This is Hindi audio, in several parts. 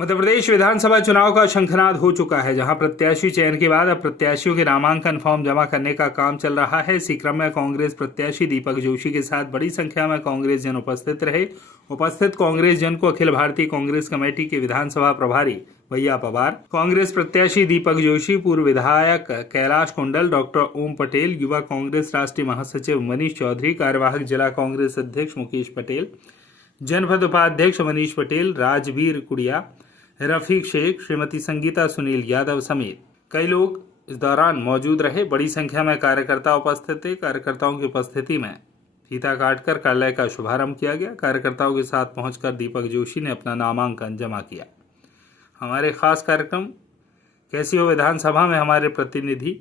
मध्य प्रदेश विधानसभा चुनाव का शंखनाद हो चुका है, जहां प्रत्याशी चयन के बाद अब प्रत्याशियों के नामांकन फॉर्म जमा करने का काम चल रहा है। इसी क्रम में कांग्रेस प्रत्याशी दीपक जोशी के साथ बड़ी संख्या में कांग्रेस जन उपस्थित रहे। उपस्थित कांग्रेस जन को अखिल भारतीय कांग्रेस कमेटी के विधानसभा प्रभारी भैया पवार, कांग्रेस प्रत्याशी दीपक जोशी, पूर्व विधायक कैलाश कुंडल, डॉक्टर ओम पटेल, युवा कांग्रेस राष्ट्रीय महासचिव मनीष चौधरी, कार्यवाहक जिला कांग्रेस अध्यक्ष मुकेश पटेल, जनपद उपाध्यक्ष मनीष पटेल, राजवीर कुड़िया, रफीक शेख, श्रीमती संगीता सुनील यादव समेत कई लोग इस दौरान मौजूद रहे। बड़ी संख्या में कार्यकर्ता उपस्थित थे। कार्यकर्ताओं की उपस्थिति में फीता काटकर कार्यालय का शुभारंभ किया गया। कार्यकर्ताओं के साथ पहुंचकर दीपक जोशी ने अपना नामांकन जमा किया। हमारे खास कार्यक्रम कैसी हो विधानसभा में हमारे प्रतिनिधि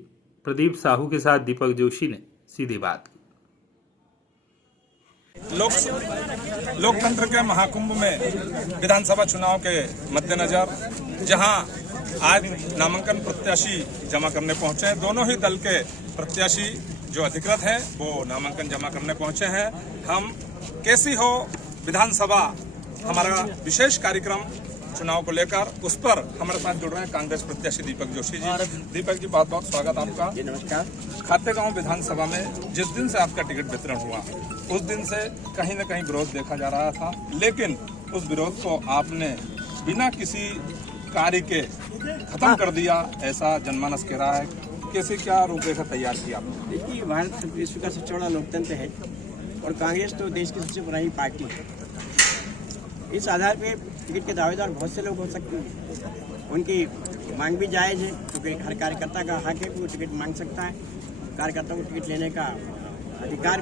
प्रदीप साहू के साथ दीपक जोशी ने सीधी बात की। लोकतंत्र के महाकुंभ में विधानसभा चुनाव के मद्देनजर जहां आज नामांकन प्रत्याशी जमा करने पहुंचे हैं, दोनों ही दल के प्रत्याशी जो अधिकृत हैं वो नामांकन जमा करने पहुंचे हैं। हम कैसी हो विधानसभा हमारा विशेष कार्यक्रम चुनाव को लेकर, उस पर हमारे साथ जुड़ रहे हैं कांग्रेस प्रत्याशी दीपक जोशी जी। दीपक जी, बहुत बहुत स्वागत आपका। जी नमस्कार। खातेगांव विधानसभा में जिस दिन से आपका टिकट वितरण हुआ उस दिन से कहीं न कहीं विरोध देखा जा रहा था, लेकिन उस विरोध को आपने बिना किसी कार्य के खत्म कर दिया, ऐसा जनमानस कह रहा है। कैसे क्या रूपरेखा तैयार की आपने? देखिए, भारत विश्व का सबसे चौड़ा लोकतंत्र है और कांग्रेस तो देश की सबसे पुरानी पार्टी है। इस आधार पे टिकट के दावेदार बहुत से लोग हो सकते हैं, उनकी मांग भी जायज़ है, क्योंकि हर कार्यकर्ता का हक है कि वो टिकट मांग सकता है। कार्यकर्ता को टिकट लेने का अधिकार,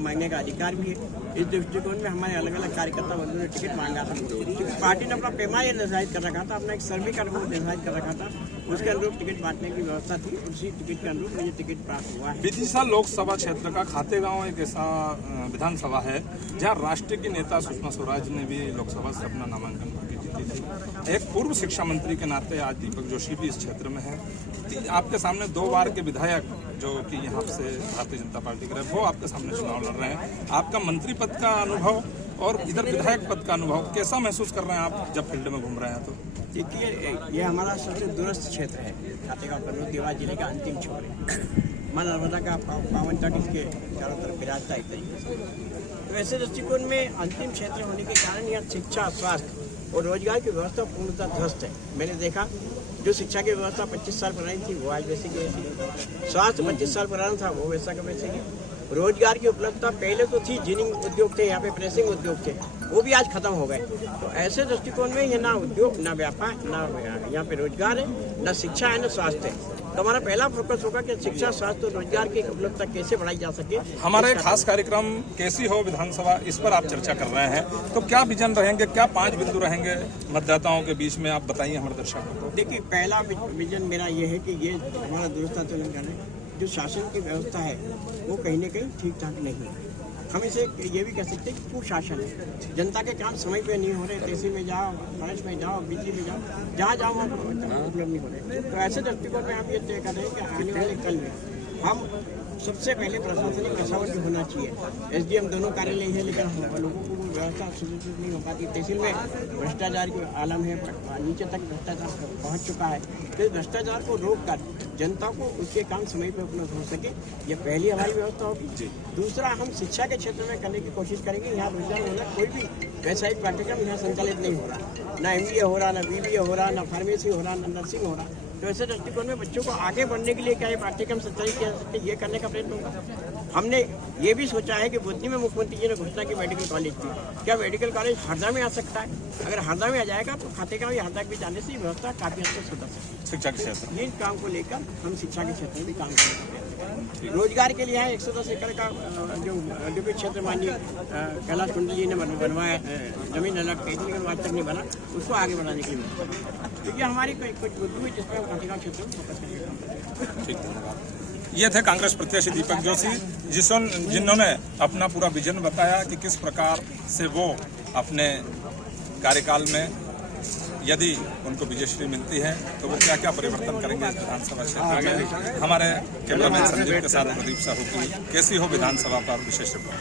मांगने का अधिकार भी है। इस दृष्टिकोण में हमारे अलग अलग कार्यकर्ता बंधुओं ने टिकट मांगा था, क्योंकि पार्टी ने अपना पैमाना निर्धारित कर रखा था, अपना एक सर्वे का अनुरूप निर्धारित कर रखा था, उसके अनुरूप टिकट बांटने की व्यवस्था थी। उसी टिकट के अनुरूप मुझे टिकट प्राप्त हुआ है। विदिशा लोकसभा क्षेत्र का खातेगांव एक ऐसा विधानसभा है जहां राष्ट्र की नेता सुषमा स्वराज ने भी लोकसभा से अपना नामांकन करके जीती थी। एक पूर्व शिक्षा मंत्री के नाते आज दीपक जोशी भी इस क्षेत्र में है। आपके सामने 2 बार के विधायक जो कि यहाँ से भारतीय जनता पार्टी के रहे, वो आपके सामने चुनाव लड़ रहे हैं। आपका मंत्री पद का अनुभव और इधर विधायक पद का अनुभव कैसा महसूस कर रहे हैं आप जब फील्ड में घूम रहे हैं? तो देखिए, ये हमारा सबसे दूरस्थ क्षेत्र है। खातेगांव कन्नौज देवास जिले का अंतिम छोर है। मां नर्मदा का पावन तट इसके चारों तरफ विराजता एक तरीके से। तो ऐसे दृष्टिकोण में अंतिम क्षेत्र होने के कारण यहाँ शिक्षा, स्वास्थ्य और रोजगार की व्यवस्था पूर्णतः ध्वस्त है। मैंने देखा, जो शिक्षा की व्यवस्था 25 साल पुरानी थी वो आज वैसे की वैसी है। स्वास्थ्य 25 साल पुराना था वो वैसा का वैसे ही। रोजगार की उपलब्धता पहले तो थी, जिनिंग उद्योग थे, यहाँ पे प्रेसिंग उद्योग थे, वो भी आज खत्म हो गए। तो ऐसे दृष्टिकोण में ये ना उद्योग, ना व्यापार, ना यहाँ पे रोजगार है, ना शिक्षा है, ना स्वास्थ्य है। तो हमारा पहला फोकस होगा कि शिक्षा, स्वास्थ्य और रोजगार की उपलब्धता कैसे बढ़ाई जा सके। हमारा एक खास कार्यक्रम कैसी हो विधानसभा, इस पर आप चर्चा कर रहे हैं, तो क्या विजन रहेंगे, क्या 5 बिंदु रहेंगे मतदाताओं के बीच में, आप बताइए हमारे दर्शकों को। देखिए, पहला विजन मेरा ये है कि ये हमारा दुरुस्ता तेलंगाना जो शासन की व्यवस्था है वो कहीं न कहीं ठीक ठाक नहीं है। हम इसे ये भी कह सकते हैं कि कुशासन है। जनता के काम समय पे नहीं हो रहे, तहसील में जाओ, फॉरेस्ट में जाओ, बिजली में जाओ, जहाँ जाओ वहाँ उपलब्ध नहीं हो रहे। तो ऐसे दृष्टिकोण में हम ये तय कर रहे हैं कि आने वाले कल में हम सबसे पहले प्रशासनिक कसावट जो होना चाहिए। SDM दोनों कार्यालय है, लेकिन लोगों को व्यवस्था सुनिश्चित नहीं हो पाती। तहसील में भ्रष्टाचार की आलम है, नीचे तक भ्रष्टाचार पहुंच चुका है। तो भ्रष्टाचार को रोककर जनता को उसके काम समय पर उपलब्ध हो सके, ये पहली हमारी व्यवस्था होगी। दूसरा, हम शिक्षा के क्षेत्र में करने की कोशिश करेंगे। यहाँ रोजगार होना, कोई भी व्यावसायिक पाठ्यक्रम यहाँ संचालित नहीं हो रहा, ना MBA हो रहा, ना BBA हो रहा, ना फार्मेसी हो रहा, ना नर्सिंग हो रहा। तो ऐसे दृष्टिकोण में बच्चों को आगे बढ़ने के लिए क्या ये पाठ्यक्रम संचालित किया जा सकते, ये करने का प्रयत्न होगा। हमने ये भी सोचा है कि बुद्धि में मुख्यमंत्री जी ने घोषणा की मेडिकल कॉलेज की, क्या मेडिकल कॉलेज हरदा में आ सकता है? अगर हरदा में आ जाएगा तो खातेगांव या हरदा के जाने से व्यवस्था काफी हद तक सुधर सकती है। शिक्षा के क्षेत्र इन काम को लेकर हम शिक्षा के क्षेत्र में भी काम करेंगे। रोजगार के लिए है 110 एकड़ का जो डिप्टी क्षेत्र माननीय कैलाश कुंडल जी ने बनवाया, जमीन अलग थी लेकिन आज तक नहीं बना, उसको आगे बढ़ाने के लिए। क्योंकि हमारी कुछ मुद्दे हैं जिसमें हम खातेगांव क्षेत्र में फोकस करेंगे। ठीक, धन्यवाद। ये थे कांग्रेस प्रत्याशी दीपक जोशी, जिन्होंने अपना पूरा विजन बताया कि किस प्रकार से वो अपने कार्यकाल में यदि उनको विजयश्री मिलती है तो वो क्या क्या परिवर्तन करेंगे इस विधानसभा क्षेत्र में। हमारे कैमरामैन संदीप के साथ प्रदीप साहू की कैसी हो विधानसभा पर विशेष रिपोर्ट।